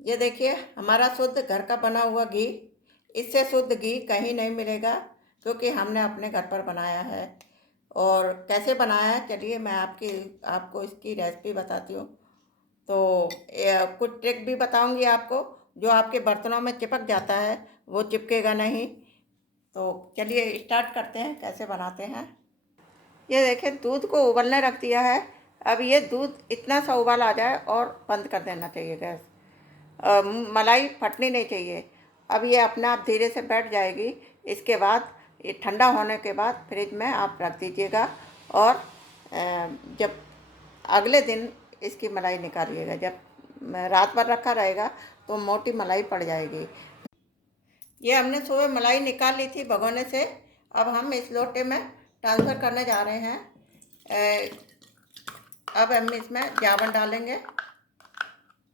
ये देखिए हमारा शुद्ध घर का बना हुआ घी। इससे शुद्ध घी कहीं नहीं मिलेगा, क्योंकि हमने अपने घर पर बनाया है। और कैसे बनाया है, चलिए मैं आपको इसकी रेसिपी बताती हूँ। तो कुछ ट्रिक भी बताऊंगी आपको, जो आपके बर्तनों में चिपक जाता है वो चिपकेगा नहीं। तो चलिए स्टार्ट करते हैं कैसे बनाते हैं। ये देखिए दूध को उबलने रख दिया है। अब ये दूध इतना सा उबाल आ जाए और बंद कर देना चाहिए गैस। मलाई फटनी नहीं चाहिए। अब ये अपने आप धीरे से बैठ जाएगी। इसके बाद ये ठंडा होने के बाद फ्रिज में आप रख दीजिएगा। और जब अगले दिन इसकी मलाई निकालिएगा। जब रात भर रखा रहेगा तो मोटी मलाई पड़ जाएगी। ये हमने सुबह मलाई निकाल ली थी भगोने से। अब हम इस लोटे में ट्रांसफ़र करने जा रहे हैं। अब हम इसमें जावन डालेंगे।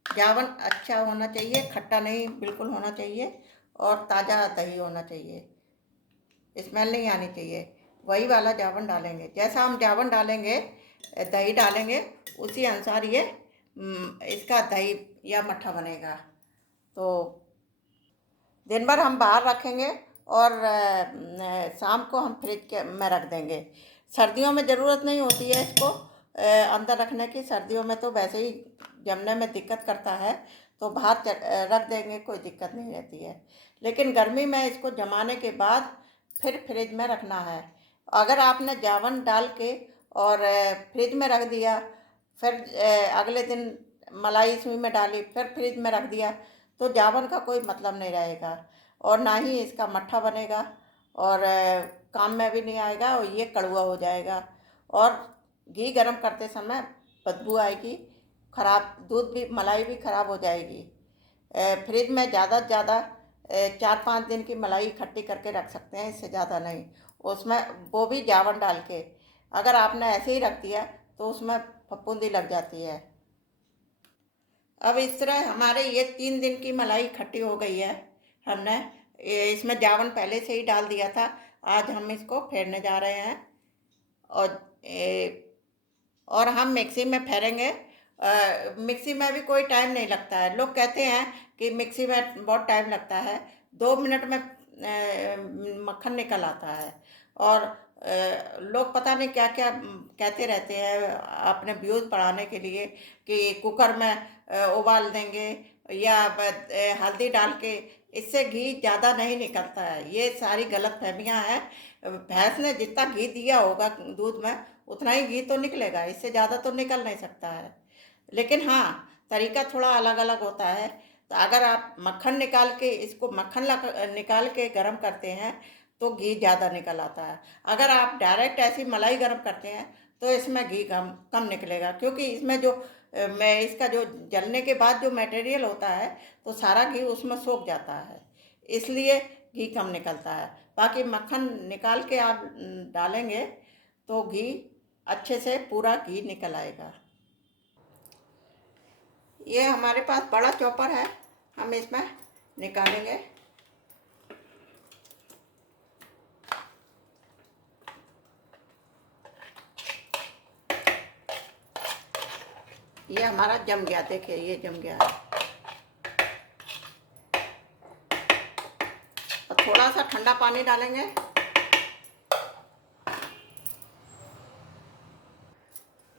जावन अच्छा होना चाहिए, खट्टा नहीं बिल्कुल होना चाहिए। और ताज़ा दही होना चाहिए, स्मेल नहीं आनी चाहिए। वही वाला जावन डालेंगे। जैसा हम जावन डालेंगे, दही डालेंगे, उसी अनुसार ये इसका दही या मट्ठा बनेगा। तो दिन भर हम बाहर रखेंगे और शाम को हम फ्रिज के में रख देंगे। सर्दियों में ज़रूरत नहीं होती है इसको अंदर रखने की। सर्दियों में तो वैसे ही जमने में दिक्कत करता है, तो बाहर रख देंगे, कोई दिक्कत नहीं रहती है। लेकिन गर्मी में इसको जमाने के बाद फिर फ्रिज में रखना है। अगर आपने जावन डाल के और फ्रिज में रख दिया, फिर अगले दिन मलाई इसमें में डाली, फिर फ्रिज में रख दिया, तो जावन का कोई मतलब नहीं रहेगा। और ना ही इसका मट्ठा बनेगा। और काम में भी नहीं आएगा और ये कड़वा हो जाएगा। और घी गरम करते समय बदबू आएगी, खराब दूध भी, मलाई भी खराब हो जाएगी। फ्रिज में ज़्यादा से ज़्यादा 4-5 दिन की मलाई इकट्ठी करके रख सकते हैं, इससे ज़्यादा नहीं। उसमें वो भी जावन डाल के। अगर आपने ऐसे ही रख दिया तो उसमें फफूंदी लग जाती है। अब इस तरह हमारे ये 3 दिन की मलाई इकट्ठी हो गई है। हमने इसमें जावन पहले से ही डाल दिया था। आज हम इसको फेरने जा रहे हैं। और और हम मिक्सी में फेरेंगे। मिक्सी में भी कोई टाइम नहीं लगता है। लोग कहते हैं कि मिक्सी में बहुत टाइम लगता है। 2 मिनट में मक्खन निकल आता है। और लोग पता नहीं क्या क्या कहते रहते हैं अपने व्यूज़ बढ़ाने के लिए, कि कुकर में उबाल देंगे या हल्दी डाल के इससे घी ज़्यादा नहीं निकलता है। ये सारी गलत फहमियाँ हैं। भैंस ने जितना घी दिया होगा दूध में, उतना ही घी तो निकलेगा, इससे ज़्यादा तो निकल नहीं सकता है। लेकिन हाँ, तरीका थोड़ा अलग अलग होता है। तो अगर आप मक्खन निकाल के इसको निकाल के गरम करते हैं तो घी ज़्यादा निकल आता है। अगर आप डायरेक्ट ऐसी मलाई गरम करते हैं तो इसमें घी कम कम निकलेगा, क्योंकि इसमें जो मैं इसका जो जलने के बाद जो मटेरियल होता है, तो सारा घी उसमें सोख जाता है, इसलिए घी कम निकलता है। बाकी मक्खन निकाल के आप डालेंगे तो घी अच्छे से पूरा घी निकल आएगा। ये हमारे पास बड़ा चॉपर है, हम इसमें निकालेंगे। ये हमारा जम गया, देखिए ये जम गया है। और थोड़ा सा ठंडा पानी डालेंगे।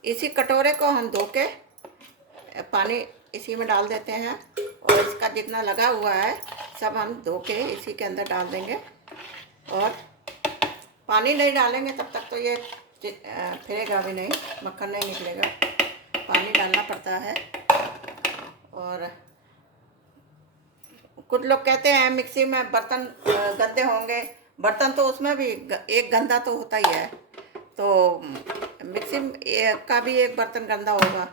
इसी कटोरे को हम धो के पानी इसी में डाल देते हैं। और इसका जितना लगा हुआ है सब हम धो के इसी के अंदर डाल देंगे। और पानी नहीं डालेंगे तब तक तो ये फिरेगा भी नहीं, मक्खन नहीं निकलेगा। पानी डालना पड़ता है। और कुछ लोग कहते हैं मिक्सी में बर्तन गंदे होंगे। बर्तन तो उसमें भी एक गंदा तो होता ही है, तो मिक्सी का भी एक बर्तन गंदा होगा।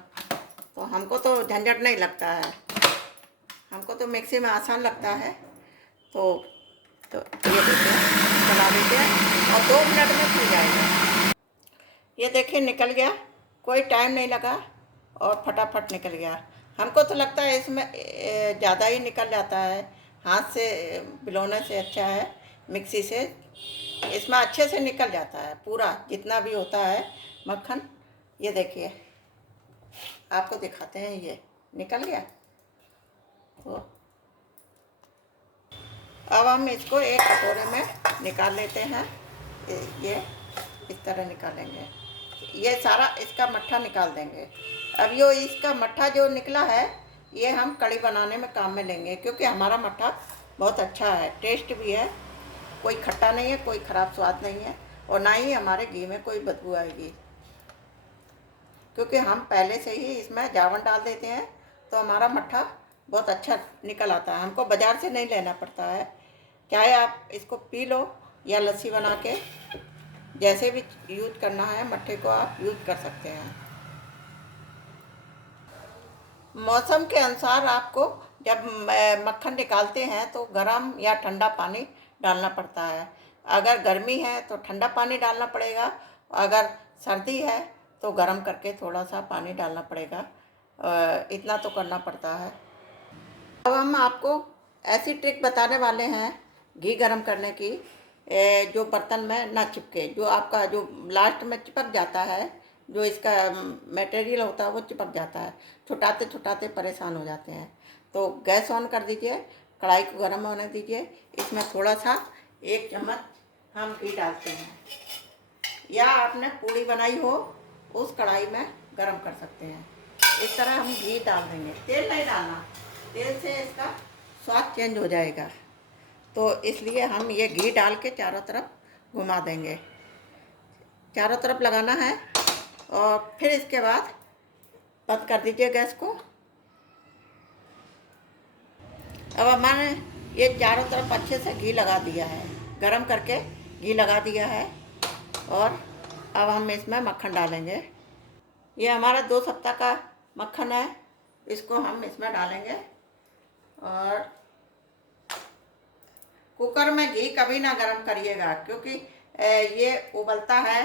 तो हमको तो झंझट नहीं लगता है, हमको तो मिक्सी में आसान लगता है। तो ये देखिए चला देते हैं और 2 मिनट में खुल जाएगा। ये देखिए निकल गया, कोई टाइम नहीं लगा और फटाफट निकल गया। हमको तो लगता है इसमें ज़्यादा ही निकल जाता है। हाथ से बिलोने से अच्छा है मिक्सी से, इसमें अच्छे से निकल जाता है पूरा जितना भी होता है मक्खन। ये देखिए आपको दिखाते हैं, ये निकल गया। तो अब हम इसको एक कटोरे में निकाल लेते हैं। ये इस तरह निकालेंगे, ये सारा इसका मट्ठा निकाल देंगे। अब यो इसका मट्ठा जो निकला है ये हम कढ़ी बनाने में काम में लेंगे, क्योंकि हमारा मट्ठा बहुत अच्छा है, टेस्ट भी है, कोई खट्टा नहीं है, कोई ख़राब स्वाद नहीं है, और ना ही हमारे घी में कोई बदबू आएगी, क्योंकि हम पहले से ही इसमें जावन डाल देते हैं, तो हमारा मट्ठा बहुत अच्छा निकल आता है। हमको बाज़ार से नहीं लेना पड़ता है। चाहे आप इसको पी लो या लस्सी बना के, जैसे भी यूज़ करना है मट्ठे को आप यूज़ कर सकते हैं। मौसम के अनुसार आपको जब मक्खन निकालते हैं तो गर्म या ठंडा पानी डालना पड़ता है। अगर गर्मी है तो ठंडा पानी डालना पड़ेगा, अगर सर्दी है तो गर्म करके थोड़ा सा पानी डालना पड़ेगा। इतना तो करना पड़ता है। अब हम आपको ऐसी ट्रिक बताने वाले हैं घी गरम करने की, जो बर्तन में ना चिपके, जो आपका जो लास्ट में चिपक जाता है, जो इसका मटेरियल होता है वो चिपक जाता है, छुटाते छुटाते परेशान हो जाते हैं। तो गैस ऑन कर दीजिए, कढ़ाई को गर्म होने दीजिए, इसमें थोड़ा सा 1 चम्मच हम घी डालते हैं, या आपने पूड़ी बनाई हो उस कढ़ाई में गरम कर सकते हैं। इस तरह हम घी डाल देंगे, तेल नहीं डालना, तेल से इसका स्वाद चेंज हो जाएगा, तो इसलिए हम ये घी डाल के चारों तरफ घुमा देंगे, चारों तरफ लगाना है, और फिर इसके बाद बंद कर दीजिए गैस को। अब हमारे ये चारों तरफ अच्छे से घी लगा दिया है, गरम करके घी लगा दिया है, और अब हम इसमें मक्खन डालेंगे। ये हमारा 2 सप्ताह का मक्खन है, इसको हम इसमें डालेंगे। और कुकर में घी कभी ना गरम करिएगा, क्योंकि ये उबलता है,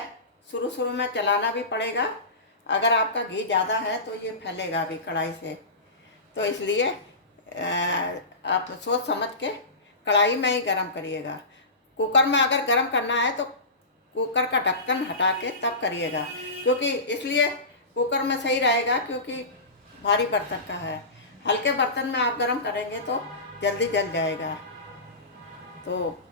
शुरू शुरू में चलाना भी पड़ेगा। अगर आपका घी ज़्यादा है तो ये फैलेगा भी कढ़ाई से, तो इसलिए आप सोच समझ के कढ़ाई में ही गरम करिएगा। कुकर में अगर गरम करना है तो कुकर का ढक्कन हटा के तब करिएगा, क्योंकि इसलिए कुकर में सही रहेगा, क्योंकि भारी बर्तन का है। हल्के बर्तन में आप गरम करेंगे तो जल्दी जल जाएगा। तो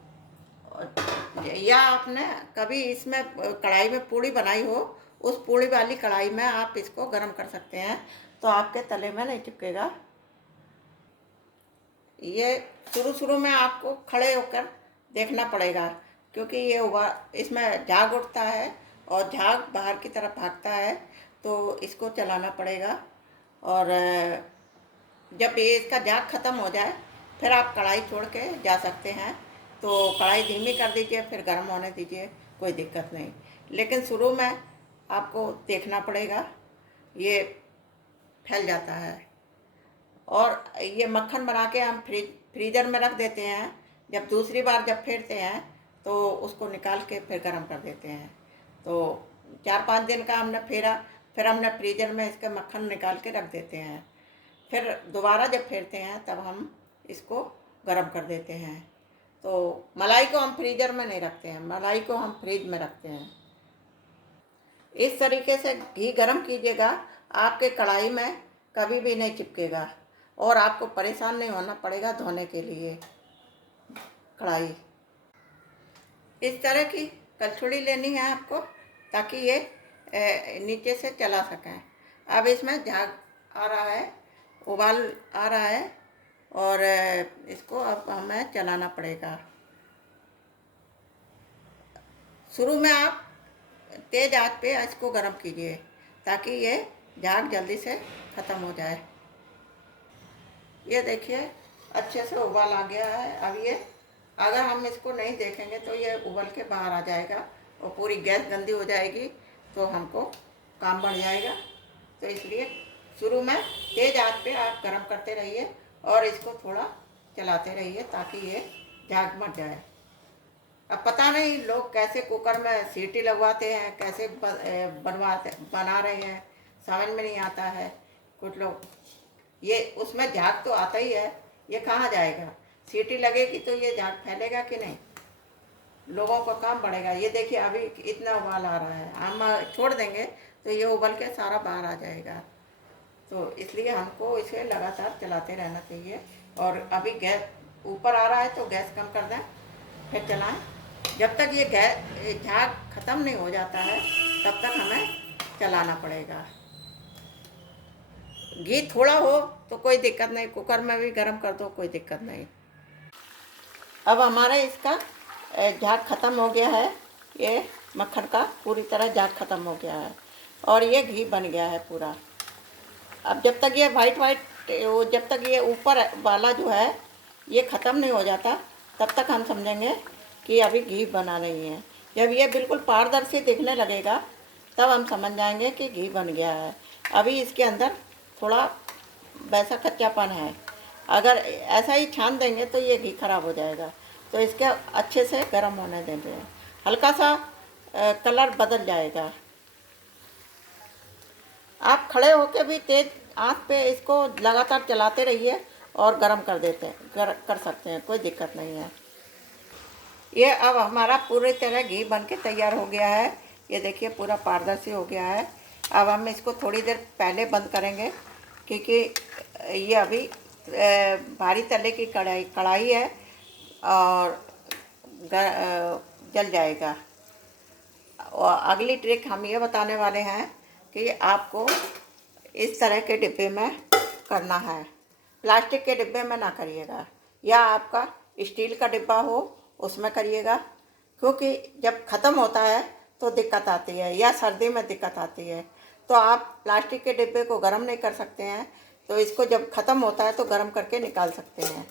या आपने कभी इसमें कढ़ाई में पूड़ी बनाई हो, उस पूड़ी वाली कढ़ाई में आप इसको गरम कर सकते हैं, तो आपके तले में नहीं चिपकेगा। ये शुरू शुरू में आपको खड़े होकर देखना पड़ेगा, क्योंकि ये इसमें झाग उठता है और झाग बाहर की तरफ भागता है, तो इसको चलाना पड़ेगा। और जब ये इसका झाग ख़त्म हो जाए फिर आप कढ़ाई छोड़ के जा सकते हैं। तो कढ़ाई धीमी कर दीजिए, फिर गर्म होने दीजिए, कोई दिक्कत नहीं। लेकिन शुरू में आपको देखना पड़ेगा, ये फैल जाता है। और ये मक्खन बना के हम फ्रीज़र में रख देते हैं, जब दूसरी बार जब फेरते हैं तो उसको निकाल के फिर गर्म कर देते हैं। तो 4-5 दिन का हमने फेरा, फिर हमने फ्रीज़र में इसके मक्खन निकाल के रख देते हैं, फिर दोबारा जब फेरते हैं तब हम इसको गर्म कर देते हैं। तो मलाई को हम फ्रीज़र में नहीं रखते हैं, मलाई को हम फ्रिज में रखते हैं। इस तरीके से घी गरम कीजिएगा, आपके कढ़ाई में कभी भी नहीं चिपकेगा, और आपको परेशान नहीं होना पड़ेगा धोने के लिए कढ़ाई। इस तरह की कलछुड़ी लेनी है आपको, ताकि ये नीचे से चला सकें। अब इसमें झाग आ रहा है, उबाल आ रहा है, और इसको अब हमें चलाना पड़ेगा। शुरू में आप तेज़ आंच पे इसको गर्म कीजिए, ताकि ये झाग जल्दी से ख़त्म हो जाए। ये देखिए अच्छे से उबाल आ गया है। अब ये अगर हम इसको नहीं देखेंगे तो ये उबल के बाहर आ जाएगा और पूरी गैस गंदी हो जाएगी, तो हमको काम बढ़ जाएगा। तो इसलिए शुरू में तेज़ आंच पे आप गरम करते रहिए और इसको थोड़ा चलाते रहिए, ताकि ये झाग मर जाए। अब पता नहीं लोग कैसे कुकर में सीटी लगवाते हैं, कैसे बना रहे हैं, समझ में नहीं आता है। कुछ लोग ये उसमें झाग तो आता ही है, ये कहाँ जाएगा, सीटी लगेगी तो ये झाग फैलेगा कि नहीं, लोगों का काम बढ़ेगा। ये देखिए अभी इतना उबाल आ रहा है, हम छोड़ देंगे तो ये उबल के सारा बाहर आ जाएगा। तो इसलिए हमको इसे लगातार चलाते रहना चाहिए। और अभी गैस ऊपर आ रहा है तो गैस कम कर दें, फिर चलाएं। जब तक ये गैस झाग ख़त्म नहीं हो जाता है तब तक हमें चलाना पड़ेगा। घी थोड़ा हो तो कोई दिक्कत नहीं, कुकर में भी गर्म कर दो, कोई दिक्कत नहीं। अब हमारा इसका झाग ख़त्म हो गया है, ये मक्खन का पूरी तरह झाग ख़त्म हो गया है और ये घी बन गया है पूरा। अब जब तक ये वाइट वाइट, जब तक ये ऊपर वाला जो है ये ख़त्म नहीं हो जाता तब तक हम समझेंगे कि अभी घी बना नहीं है। जब ये बिल्कुल पारदर्शी दिखने लगेगा तब हम समझ जाएंगे कि घी बन गया है। अभी इसके अंदर थोड़ा वैसा कच्चापन है, अगर ऐसा ही छान देंगे तो ये घी खराब हो जाएगा। तो इसके अच्छे से गर्म होने देंगे, हल्का सा कलर बदल जाएगा। आप खड़े होकर भी तेज़ आंच पे इसको लगातार चलाते रहिए और गर्म कर देते हैं, कर सकते हैं, कोई दिक्कत नहीं है। ये अब हमारा पूरी तरह घी बनके तैयार हो गया है। ये देखिए पूरा पारदर्शी हो गया है। अब हम इसको थोड़ी देर पहले बंद करेंगे क्योंकि ये अभी भारी तले की कढ़ाई है और जल जाएगा। और अगली ट्रिक हम ये बताने वाले हैं कि आपको इस तरह के डिब्बे में करना है, प्लास्टिक के डिब्बे में ना करिएगा, या आपका स्टील का डिब्बा हो उसमें करिएगा, क्योंकि जब ख़त्म होता है तो दिक्कत आती है, या सर्दी में दिक्कत आती है। तो आप प्लास्टिक के डिब्बे को गर्म नहीं कर सकते हैं, तो इसको जब ख़त्म होता है तो गर्म करके निकाल सकते हैं,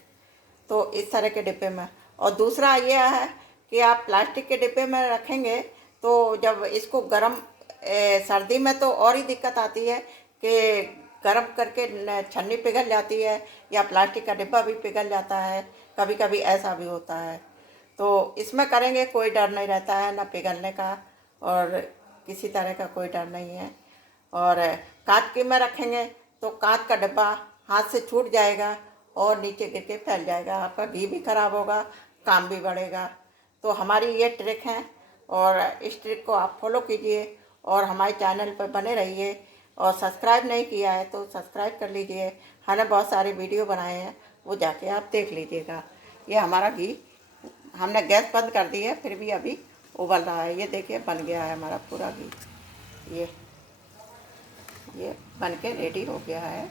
तो इस तरह के डिब्बे में। और दूसरा ये है कि आप प्लास्टिक के डिब्बे में रखेंगे तो जब इसको गर्म सर्दी में तो और ही दिक्कत आती है कि गर्म करके छन्नी पिघल जाती है या प्लास्टिक का डिब्बा भी पिघल जाता है, कभी कभी ऐसा भी होता है। तो इसमें करेंगे कोई डर नहीं रहता है, ना पिघलने का और किसी तरह का कोई डर नहीं है। और कांच के में रखेंगे तो कांच का डिब्बा हाथ से छूट जाएगा और नीचे गिर के फैल जाएगा, आपका घी भी खराब होगा, काम भी बढ़ेगा। तो हमारी ये ट्रिक है और इस ट्रिक को आप फॉलो कीजिए और हमारे चैनल पर बने रहिए। और सब्सक्राइब नहीं किया है तो सब्सक्राइब कर लीजिए, हमने बहुत सारे वीडियो बनाए हैं, वो जाके आप देख लीजिएगा। ये हमारा घी, हमने गैस बंद कर दी है फिर भी अभी उबल रहा है। ये देखिए बन गया है हमारा पूरा घी, ये बन के रेडी हो गया है।